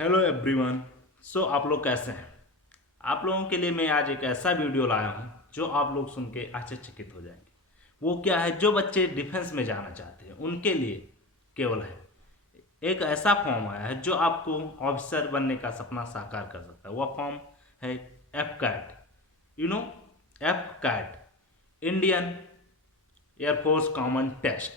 Hello everyone. सो आप लोग कैसे हैं? आप लोगों के लिए मैं आज एक ऐसा वीडियो लाया हूं जो आप लोग सुन के आश्चर्यचकित हो जाएंगे। वो क्या है? जो बच्चे डिफेंस में जाना चाहते हैं उनके लिए केवल है एक ऐसा फॉर्म आया है जो आपको ऑफिसर बनने का सपना साकार कर सकता है। वह फॉर्म है F cat. You know, F cat, Indian air force common test.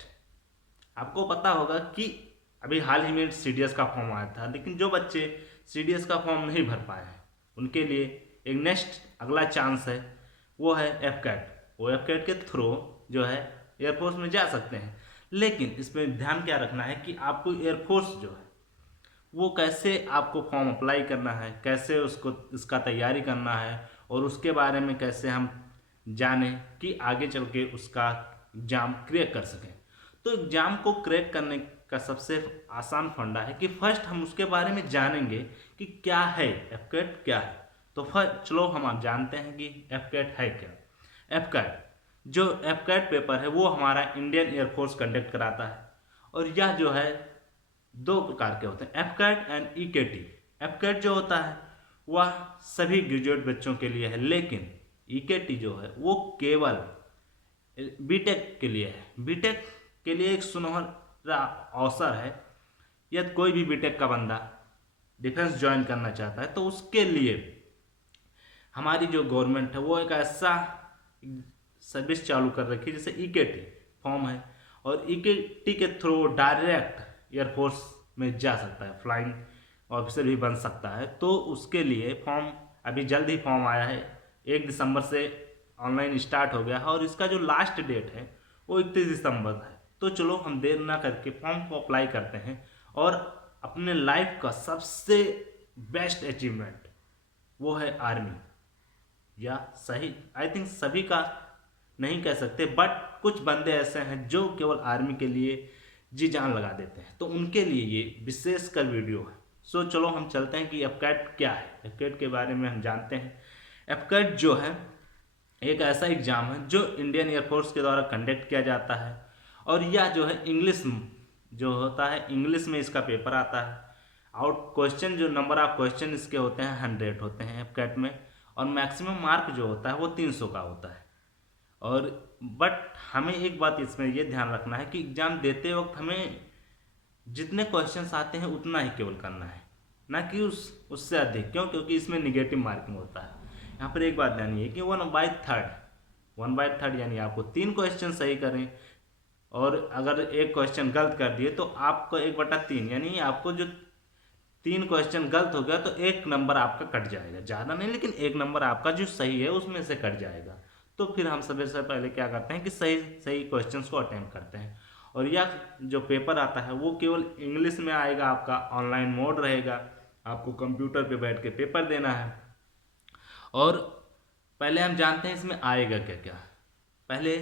आपको पता होगा कि अभी हाल ही में सीडीएस का फॉर्म आया था, लेकिन जो बच्चे सीडीएस का फॉर्म नहीं भर पाए हैं उनके लिए एक नेक्स्ट अगला चांस है, वो है एफ कैट। वो एफ कैट के थ्रू जो है एयरफोर्स में जा सकते हैं। लेकिन इसमें ध्यान क्या रखना है कि आपको एयरफोर्स जो है वो कैसे आपको फॉर्म अप्लाई करना है, कैसे उसको इसका तैयारी करना है, और उसके बारे में कैसे हम जाने कि आगे चल के उसका एग्ज़ाम क्रैक कर सकें। तो एग्ज़ाम को क्रैक करने का सबसे आसान फंडा है कि फर्स्ट हम उसके बारे में जानेंगे कि क्या है एफकेट, क्या है। तो फर्स्ट चलो हम आप जानते हैं कि एफकेट है क्या। एफकेट, जो एफकेट पेपर है वो हमारा इंडियन एयरफोर्स कंडक्ट कराता है। और यह जो है दो प्रकार के होते हैं, एफकेट एंड ईकेटी। एफकेट जो होता है वह सभी ग्रेजुएट बच्चों के लिए है, लेकिन ईकेटी जो है वो केवल बीटेक के लिए है। बीटेक के लिए एक सुनहरा अवसर है। यदि कोई भी बीटेक का बंदा डिफेंस ज्वाइन करना चाहता है तो उसके लिए हमारी जो गवर्नमेंट है वो एक ऐसा सर्विस चालू कर रखी है जैसे ईकेटी फॉर्म है, और ईकेटी के थ्रू डायरेक्ट एयरफोर्स में जा सकता है, फ्लाइंग ऑफिसर भी बन सकता है। तो उसके लिए फॉर्म अभी जल्द ही फॉर्म आया है, 1 दिसंबर से ऑनलाइन स्टार्ट हो गया है, और इसका जो लास्ट डेट है वो 31 दिसंबर है। तो चलो हम देर ना करके फॉर्म को अप्लाई करते हैं, और अपने लाइफ का सबसे बेस्ट अचीवमेंट वो है आर्मी। या सही, आई थिंक सभी का नहीं कह सकते, बट कुछ बंदे ऐसे हैं जो केवल आर्मी के लिए जी जान लगा देते हैं, तो उनके लिए ये विशेष कर वीडियो है। सो चलो हम चलते हैं कि एफकैट क्या है। एफकैट के बारे में हम जानते हैं। एफकैट जो है एक ऐसा एग्जाम है जो इंडियन एयरफोर्स के द्वारा कंडक्ट किया जाता है, और यह जो है इंग्लिश जो होता है, इंग्लिश में इसका पेपर आता है। आउट क्वेश्चन, जो नंबर ऑफ क्वेश्चन इसके होते हैं 100 होते हैं एफकैट में, और मैक्सिमम मार्क जो होता है वो 300 का होता है। और बट हमें एक बात इसमें ये ध्यान रखना है कि एग्ज़ाम देते वक्त हमें जितने क्वेश्चंस आते हैं उतना ही केवल करना है, ना कि उससे अधिक। क्यों? क्योंकि इसमें निगेटिव मार्किंग होता है। यहाँ पर एक बात ध्यान ये कि 1/3 यानी आपको 3 क्वेश्चन सही करें, और अगर एक क्वेश्चन गलत कर दिए तो आपको 1/3 यानी आपको जो 3 क्वेश्चन गलत हो गया तो 1 नंबर आपका कट जाएगा, ज़्यादा नहीं लेकिन 1 नंबर आपका जो सही है उसमें से कट जाएगा। तो फिर हम सबसे से पहले क्या करते हैं कि सही सही क्वेश्चंस को अटेम्प्ट करते हैं। और यह जो पेपर आता है वो केवल इंग्लिश में आएगा, आपका ऑनलाइन मोड रहेगा, आपको कंप्यूटर पे बैठ के पेपर देना है। और पहले हम जानते हैं इसमें आएगा क्या क्या। पहले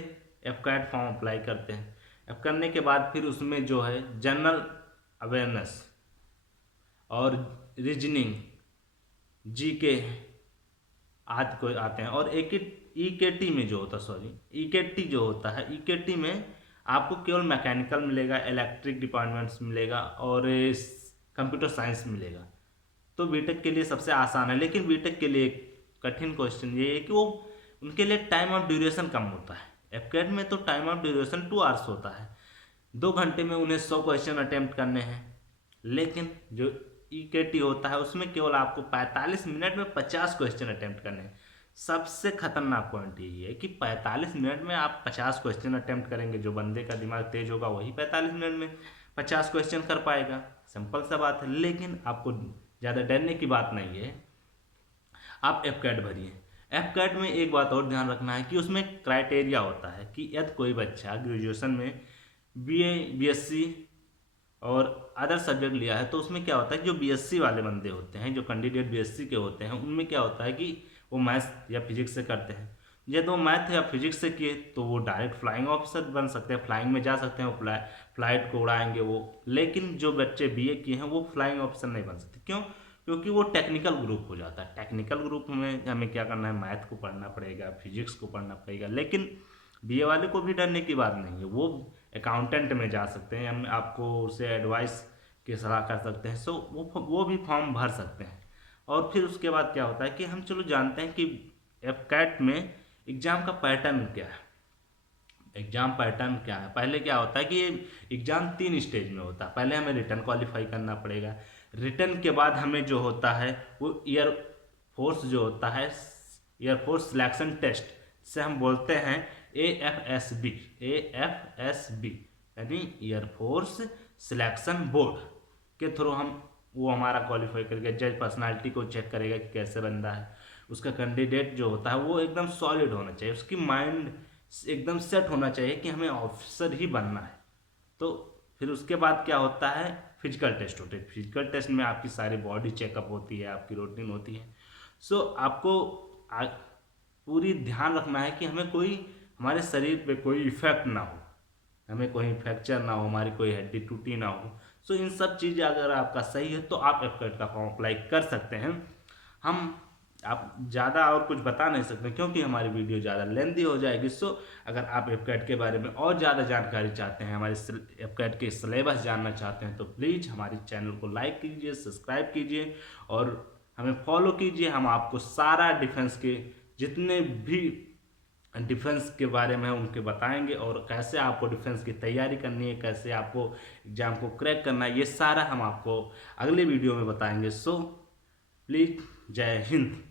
एफकैट फॉर्म अप्लाई करते हैं। अब करने के बाद फिर उसमें जो है जनरल अवेयरनेस और रीजनिंग, जीके आदि को आते हैं। और एक ईकेटी में जो होता है, सॉरी ईकेटी जो होता है, ईकेटी में आपको केवल मैकेनिकल मिलेगा, इलेक्ट्रिक डिपार्टमेंट्स मिलेगा, और कंप्यूटर साइंस मिलेगा। तो बीटेक के लिए सबसे आसान है, लेकिन बीटेक के लिए एक कठिन क्वेश्चन ये है कि वो उनके लिए टाइम ऑफ ड्यूरेशन कम होता है। एफकेट में तो टाइम ऑफ ड्यूरेशन 2 आवर्स होता है, 2 घंटे में उन्हें 100 क्वेश्चन अटेम्प्ट करने हैं। लेकिन जो ईकेटी होता है उसमें केवल आपको 45 मिनट में 50 क्वेश्चन अटेम्प्ट करने हैं। सबसे खतरनाक पॉइंट यही है कि 45 मिनट में आप 50 क्वेश्चन अटेम्प्ट करेंगे। जो बंदे का दिमाग तेज होगा वही 45 मिनट में 50 क्वेश्चन कर पाएगा, सिंपल सा बात है। लेकिन आपको ज़्यादा डरने की बात नहीं है, आप एफकैट भरिए। एफकैट में एक बात और ध्यान रखना है कि उसमें क्राइटेरिया होता है कि यदि कोई बच्चा ग्रेजुएशन में बीए, बीएससी और अदर सब्जेक्ट लिया है तो उसमें क्या होता है, जो बीएससी वाले बंदे होते हैं, जो कैंडिडेट बीएससी के होते हैं, उनमें क्या होता है कि वो मैथ्स या फिजिक्स से करते हैं। यदि वो मैथ या फिजिक्स से किए तो वो डायरेक्ट फ्लाइंग ऑफिसर बन सकते हैं, फ्लाइंग में जा सकते हैं, वो फ्लाइट को उड़ाएंगे वो। लेकिन जो बच्चे बीए किए हैं वो फ्लाइंग ऑफिसर नहीं बन सकते। क्यों? क्योंकि वो टेक्निकल ग्रुप हो जाता है। टेक्निकल ग्रुप में हमें क्या करना है, मैथ को पढ़ना पड़ेगा, फिजिक्स को पढ़ना पड़ेगा। लेकिन बीए वाले को भी डरने की बात नहीं है, वो अकाउंटेंट में जा सकते हैं, हम आपको उसे एडवाइस की सलाह कर सकते हैं। सो वो भी फॉर्म भर सकते हैं। और फिर उसके बाद क्या होता है कि हम चलो जानते हैं कि एफ कैट में एग्ज़ाम का पैटर्न क्या है। एग्ज़ाम पैटर्न क्या है, पहले क्या होता है कि ये एग्ज़ाम 3 स्टेज में होता है। पहले हमें रिटन क्वालिफाई करना पड़ेगा। रिटन के बाद हमें जो होता है वो एयर फोर्स जो होता है, एयरफोर्स सिलेक्शन टेस्ट, से हम बोलते हैं AFSB। AFSB यानी एयरफोर्स सिलेक्शन बोर्ड के थ्रू हम वो हमारा क्वालिफाई करके जज पर्सनालिटी को चेक करेगा कि कैसे बंदा है। उसका कैंडिडेट जो होता है वो एकदम सॉलिड होना चाहिए, उसकी माइंड एकदम सेट होना चाहिए कि हमें ऑफिसर ही बनना है। तो फिर उसके बाद क्या होता है, फिजिकल टेस्ट होते हैं। फिजिकल टेस्ट में आपकी सारी बॉडी चेकअप होती है, आपकी रूटीन होती है। सो आपको पूरी ध्यान रखना है कि हमें कोई हमारे शरीर पे कोई इफेक्ट ना हो, हमें कोई फ्रैक्चर ना हो, हमारी कोई हड्डी टूटी ना हो। सो इन सब चीज़ें अगर आपका सही है तो आप एफकेट का फॉर्म अप्लाई कर सकते हैं। हम आप ज़्यादा और कुछ बता नहीं सकते क्योंकि हमारी वीडियो ज़्यादा लेंदी हो जाएगी। सो अगर आप एफकेट के बारे में और ज़्यादा जानकारी चाहते हैं, हमारे एफकेट के सिलेबस जानना चाहते हैं, तो प्लीज़ हमारे चैनल को लाइक कीजिए, सब्सक्राइब कीजिए और हमें फॉलो कीजिए। हम आपको सारा डिफेंस के जितने भी डिफेंस के बारे में उनके बताएंगे और कैसे आपको डिफेंस की तैयारी करनी है, कैसे आपको एग्ज़ाम को क्रैक करना है, ये सारा हम आपको अगले वीडियो में बताएंगे। सो प्लीज़, जय हिंद।